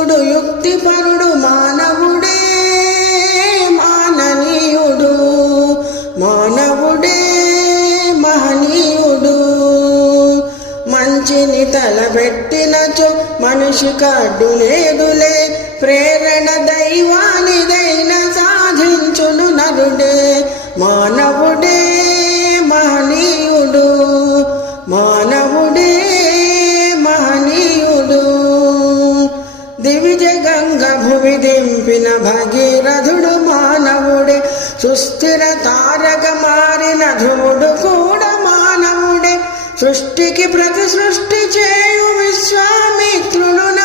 యుక్తియుక్తుడు యుక్తిపరుడు మానవుడే మాననీయుడు మానవుడే మహనీయుడు మంచిని తలబెట్టినచో మనిషికి అడ్డులేదులే ప్రేరణ దైవానిదైన సాధించును నరుడే మానవుడే మహనీయుడు మానవుడే మహనీయుడు దివిజ గంగ భువి దింపిన భగీరథుడు మానవుడే సుస్థిర తారక మారిన ధ్రువుడు కూడా మానవుడే సృష్టికి ప్రతి సృష్టి చేయు విశ్వామిత్రుడు